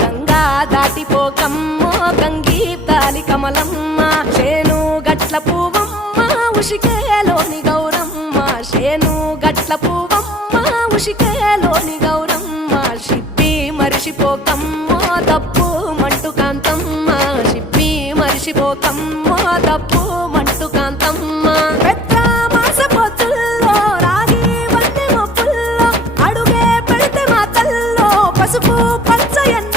గంగా దాటిపోకమ్మో గంగీతాలి కమలమ్మ శేను గట్ల పువ్వమ్మ ఉషికేలోని గౌరమ్మ శేను గట్ల పువ్వమ్మ ఉషికేలోని గౌరమ్మ షిప్పి మరిషిపోకమ్మో తప్పు మంటు కాంతమ్మ షిప్పి మరిషిపోకమ్మో తప్పు మంటు